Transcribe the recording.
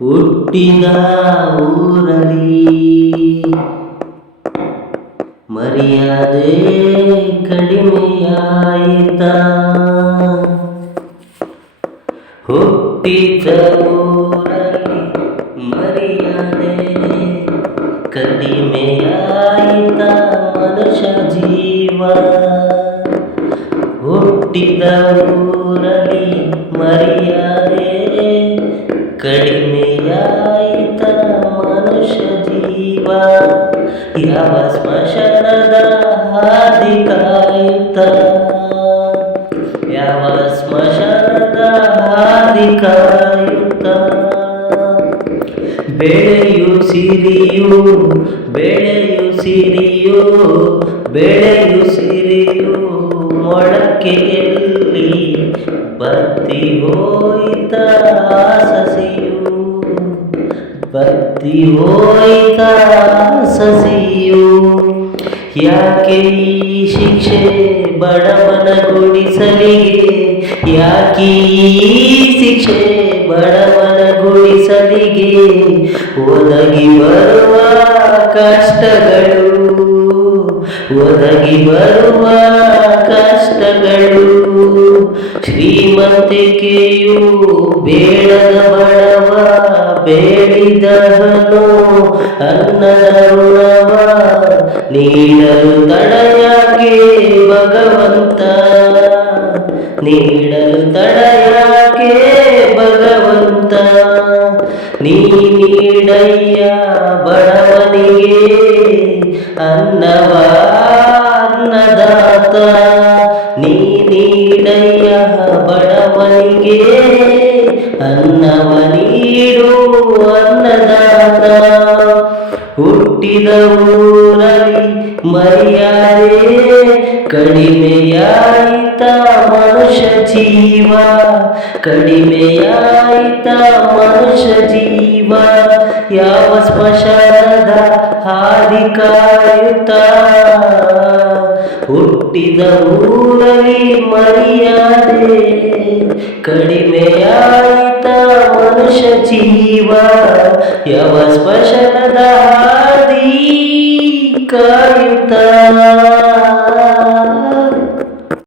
ಹುಟ್ಟಿದ ಊರಲ್ಲಿ ಮರ್ಯಾದೆ ಕಡಿಮೆಯಾಯಿತ. ಹುಟ್ಟಿದ ಊರಲ್ಲಿ ಮರ್ಯಾದೆ ಕಡಿಮೆಯಾಯಿತ ಮನುಷ್ಯ ಜೀವ. ಹುಟ್ಟಿದ ಊರಲ್ಲಿ ಮರ್ಯಾದೆ ಕಡಿಮೆಯಾಯಿತ ಮನುಷ್ಯ ಜೀವ. ಯಾವ ಸ್ಮಶಾನದ ಹಾದಿ ಕಾಯುತ್ತ, ಯಾವ ಸ್ಮಶಾನದ ಹಾದಿ ಕಾಯುತ್ತ. ಬೆಳೆಯು ಸಿರಿಯು ಬೆಳೆಯು ಸಿರಿಯು ಬೆಳೆಯು ಸಿರಿಯು ಮೊಳಕೆಯಲ್ಲಿ ಬತ್ತಿ ಹೋಯಿತ ಸಸಿಯು, ಬತ್ತಿ ಹೋಯಿತ ಸಸಿಯು. ಯಾಕೆ ಈ ಶಿಕ್ಷೆ ಬಡವನ ಗುಡಿಸಲಿಗೆ, ಯಾಕೆ ಈ ಶಿಕ್ಷೆ ಬಡವನ ಗುಡಿಸಲಿಗೆ. ಒದಗಿ ಬರುವ ಕಷ್ಟಗಳು, ಒದಗಿ ಬರುವ ಕಷ್ಟಗಳು. ಶ್ರೀಮಂತಿಕೆಯು ಬೇಡದ ಬಡವ ಬೇಡಿದವನು ಅನ್ನದ ಋಣವ ನೀಡಲು ತಡೆಯಾಕೆ ಭಗವಂತ, ನೀಡಲು ತಡೆಯಾಕೆ ಭಗವಂತ. ನೀ ನೀಡಯ್ಯ ಬಡವನಿಗೆ ಅನ್ನವ ಅನ್ನದಾತ, ನೀ ನೀಡಯ್ಯ ಬಡವನಿಗೆ ಅನ್ನವ ನೀಡು ಅನ್ನದಾತ. ಹುಟ್ಟಿದ ಊರಲ್ಲಿ ಮರ್ಯಾದೆ ಕಡಿಮೆಯಾಯಿತ ಮನುಷ್ಯ ಜೀವ, ಕಡಿಮೆಯಾಯಿತ ಮನುಷ್ಯ ಜೀವ. ಯಾವ ಸ್ಮಶಾನದ ಹಾದಿ ಕಾಯುತ್ತ, ಹುಟ್ಟಿದ ಊರಲ್ಲಿ ಮರ್ಯಾದೆ ಕಡಿಮೆಯಾಯಿತ ಮನುಷ್ಯ ಜೀವ. ಯಾವ ಸ್ಮಶಾನದ ಹಾದಿ ಕಾಯುತ್ತ.